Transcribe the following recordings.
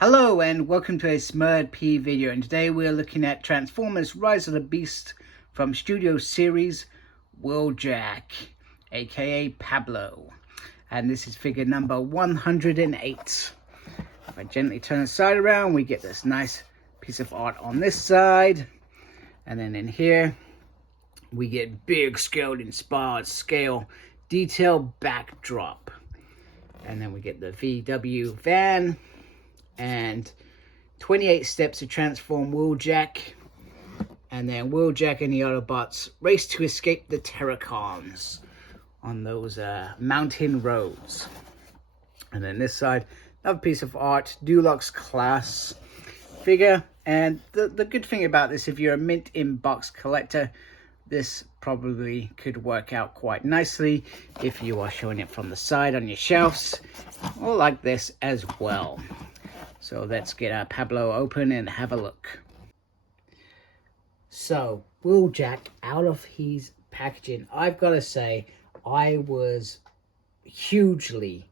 Hello and welcome to a Smurd P video, and today we're looking at Transformers Rise of the Beast from Studio Series Wheeljack, aka Pablo. And this is figure number 108. If I gently turn the side around, we get this nice piece of art on this side. And then in here, we get big scaled inspired scale detail backdrop. And then we get the VW van. And 28 steps to transform Wheeljack. And then Wheeljack and the Autobots race to escape the Terracons on those mountain roads. And then this side, another piece of art, Deluxe class figure. And the good thing about this, if you're a mint in box collector, this probably could work out quite nicely if you are showing it from the side on your shelves, or like this as well. So let's get our Pablo open and have a look. So, Wheeljack out of his packaging. I've got to say, I was hugely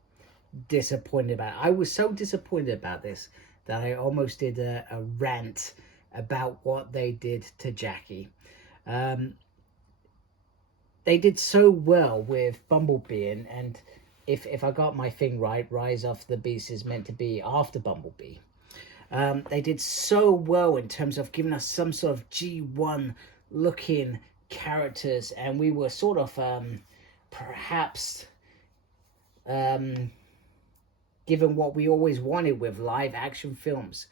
disappointed about it. I was so disappointed about this that I almost did a rant about what they did to Jackie. They did so well with Bumblebee, and if I got my thing right, Rise of the Beast is meant to be after Bumblebee. They did so well in terms of giving us some sort of G1 looking characters, and we were sort of perhaps given what we always wanted with live action films.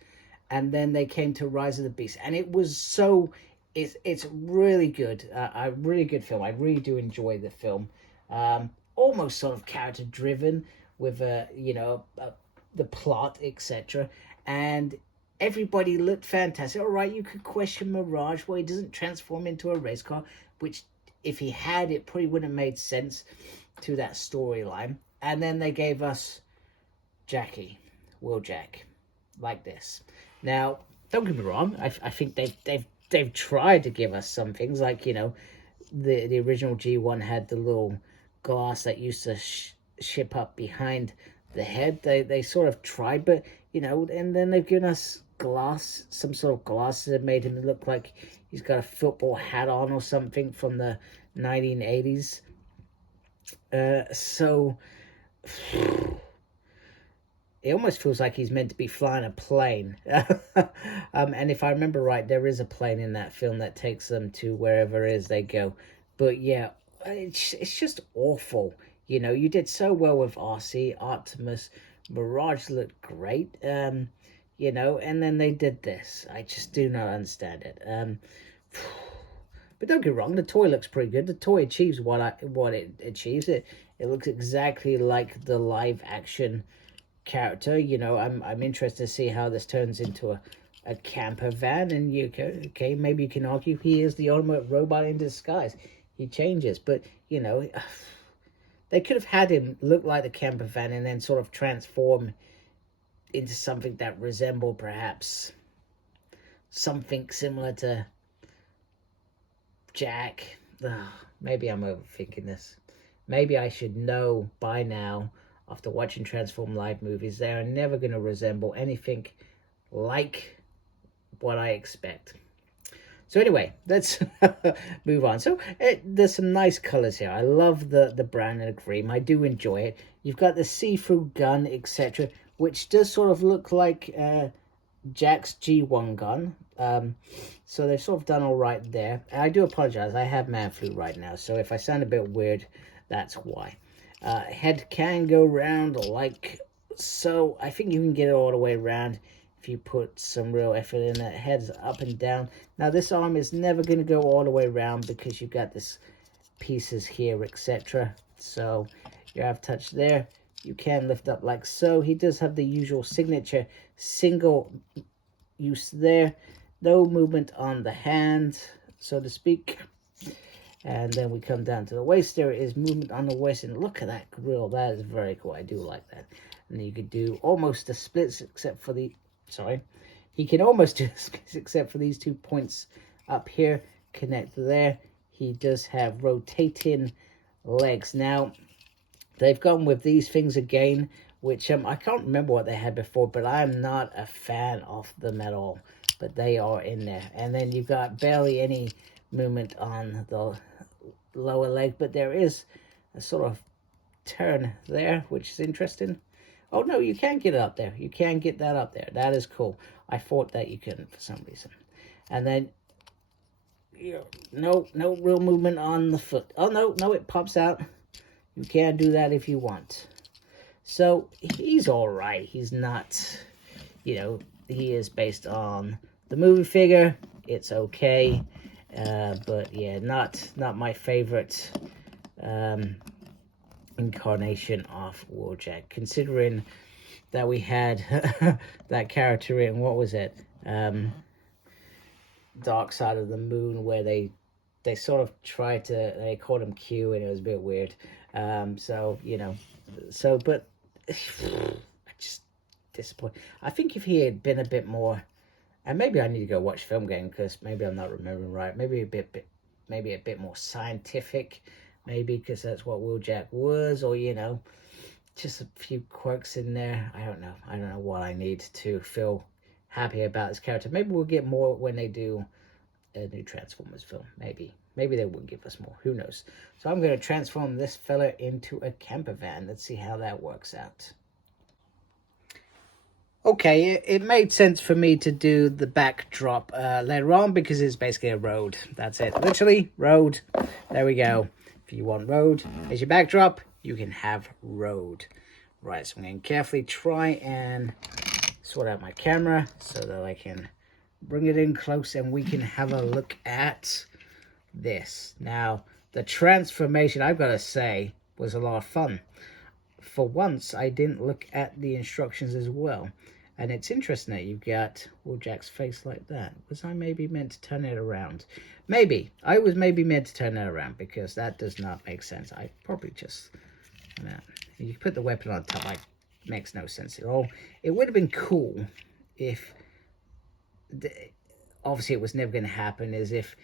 And then they came to Rise of the Beast, and it was so it's really good, a really good film. I really do enjoy the film. Almost sort of character driven with the plot, etc. And everybody looked fantastic. All right, you could question Mirage, well, he doesn't transform into a race car, which if he had, it probably wouldn't have made sense to that storyline. And then they gave us Jackie, Wheeljack, like this. Now, don't get me wrong, I think they've tried to give us some things, like, the original G1 had the little glass that used to ship up behind the head. They sort of tried, but and then they've given us glass, some sort of glasses that made him look like he's got a football hat on or something from the 1980s. So it almost feels like he's meant to be flying a plane. And if I remember right, there is a plane in that film that takes them to wherever it is they go. But yeah, it's just awful. You did so well with RC, Optimus, Mirage looked great. And then they did this. I just do not understand it. But don't get me wrong, the toy looks pretty good. The toy achieves what it achieves. It looks exactly like the live action character. I'm interested to see how this turns into a camper van. And okay, maybe you can argue he is the ultimate robot in disguise. He changes, but they could have had him look like the camper van and then sort of transform into something that resembled perhaps something similar to Jack. Maybe I'm overthinking this. Maybe I should know by now, after watching Transform Live movies, they are never going to resemble anything like what I expect. So anyway, let's move on. So there's some nice colors here. I love the brown and the cream. I do enjoy it. You've got the see-through gun, etc., which does sort of look like Jack's G1 gun. So they've sort of done all right there. And I do apologize. I have man flu right now, so if I sound a bit weird, that's why. Head can go round like so. I think you can get it all the way around if you put some real effort in it. Head's up and down. Now this arm is never going to go all the way around because you've got this pieces here, etc. So you have touch there. You can lift up like so. He does have the usual signature single use there. No movement on the hand, so to speak. And then we come down to the waist. There is movement on the waist, and look at that grill. That is very cool. I do like that. And then you could do almost the splits except for the... Sorry. He can almost do the splits except for these 2 points up here. Connect there. He does have rotating legs. Now, they've gone with these things again which I can't remember what they had before, but I'm not a fan of them at all. But they are in there. And then you've got barely any movement on the lower leg, but there is a sort of turn there, which is interesting. Oh no, you can get it up there. You can get that up there. That is cool. I thought that you couldn't for some reason. And then, you know, no real movement on the foot. Oh no, it pops out. You can do that if you want. So he's all right. He's not, you know, he is based on the movie figure. It's okay, but yeah, not my favorite incarnation of Wheeljack, considering that we had that character in, what was it, Dark Side of the Moon, where they sort of tried to, they called him Q, and it was a bit weird. So, you know, so, but I just disappointed. I think if he had been a bit more, and maybe I need to go watch Film Game, because maybe I'm not remembering right, maybe a bit more scientific, maybe because that's what Wheeljack was, or, you know, just a few quirks in there. I don't know what I need to feel happy about this character. Maybe we'll get more when they do a new Transformers film. Maybe they will give us more. Who knows? So I'm going to transform this fella into a camper van. Let's see how that works out. Okay, it made sense for me to do the backdrop later on, because it's basically a road. That's it. Literally, road. There we go. If you want road as your backdrop, you can have road. Right, so I'm going to carefully try and sort out my camera so that I can bring it in close and we can have a look at this. Now, the transformation, I've got to say, was a lot of fun. For once, I didn't look at the instructions as well. And it's interesting that you've got Wheeljack's face like that. Was I maybe meant to turn it around? Maybe. I was maybe meant to turn it around, because that does not make sense. I probably just... you put the weapon on top, like, makes no sense at all. It would have been cool if... obviously, it was never going to happen, is if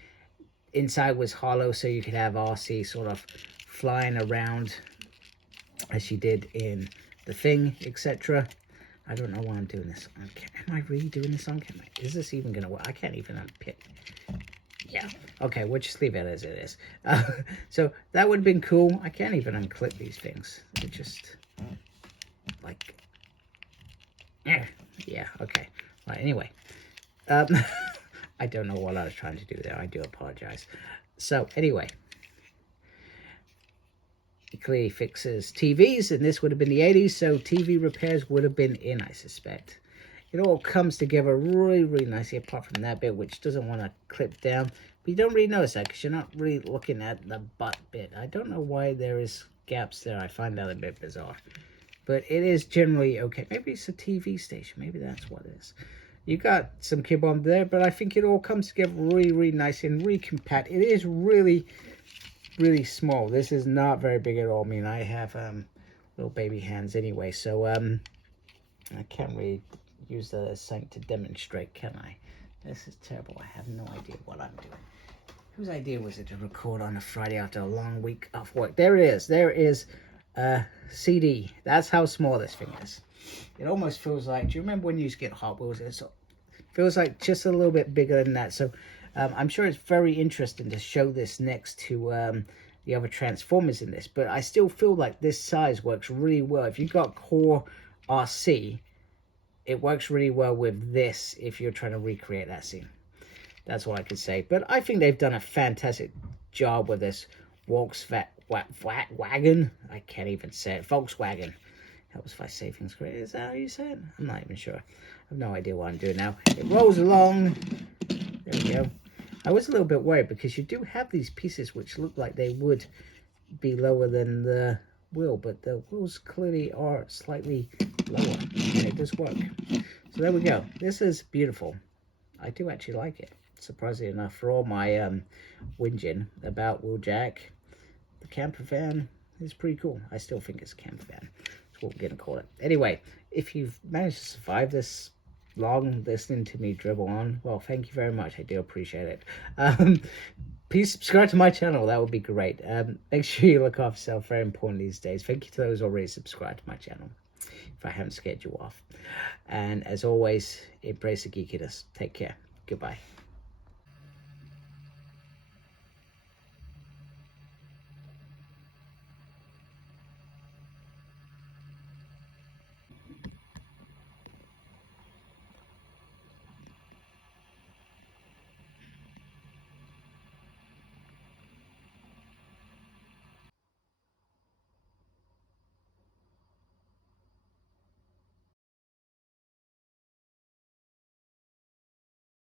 inside was hollow, so you could have RC sort of flying around as she did in The Thing, etc. I don't know why I'm doing this on camera. Am I really doing this on camera? Is this even going to work? I can't even unpick. Yeah. Okay, we'll just leave it as it is. So that would have been cool. I can't even unclip these things. They're just like... yeah, okay. Right, anyway. I don't know what I was trying to do there. I do apologize. So, anyway. It clearly fixes TVs, and this would have been the 80s, so TV repairs would have been in, I suspect. It all comes together really, really nicely, apart from that bit, which doesn't want to clip down. But you don't really notice that, because you're not really looking at the butt bit. I don't know why there is gaps there. I find that a bit bizarre. But it is generally okay. Maybe it's a TV station. Maybe that's what it is. You got some keyboard there, but I think it all comes together really, really nice and really compact. It is really, really small. This is not very big at all. I mean, I have little baby hands anyway, so I can't really use that as something to demonstrate, can I? This is terrible. I have no idea what I'm doing. Whose idea was it to record on a Friday after a long week of work? There it is. There is a CD. That's how small this thing is. It almost feels like, do you remember when you used to get Hot Wheels? It feels like just a little bit bigger than that. So I'm sure it's very interesting to show this next to the other Transformers in this. But I still feel like this size works really well. If you've got core RC, it works really well with this if you're trying to recreate that scene. That's what I could say. But I think they've done a fantastic job with this Volkswagen. I can't even say it. Volkswagen. Helps if I say things correctly. Is that how you say it? I'm not even sure. I have no idea what I'm doing now. It rolls along. There we go. I was a little bit worried, because you do have these pieces which look like they would be lower than the wheel, but the wheels clearly are slightly lower, and it does work. So there we go. This is beautiful. I do actually like it, surprisingly enough, for all my whinging about Wheeljack. The camper van is pretty cool. I still think it's a camper van. That's what we're going to call it. Anyway, if you've managed to survive this long listening to me dribble on, well, thank you very much. I do appreciate it. Please subscribe to my channel. That would be great. Make sure you look after yourself. Very important these days. Thank you to those already subscribed to my channel. if I haven't scared you off. And as always, embrace the geekiness. Take care. Goodbye.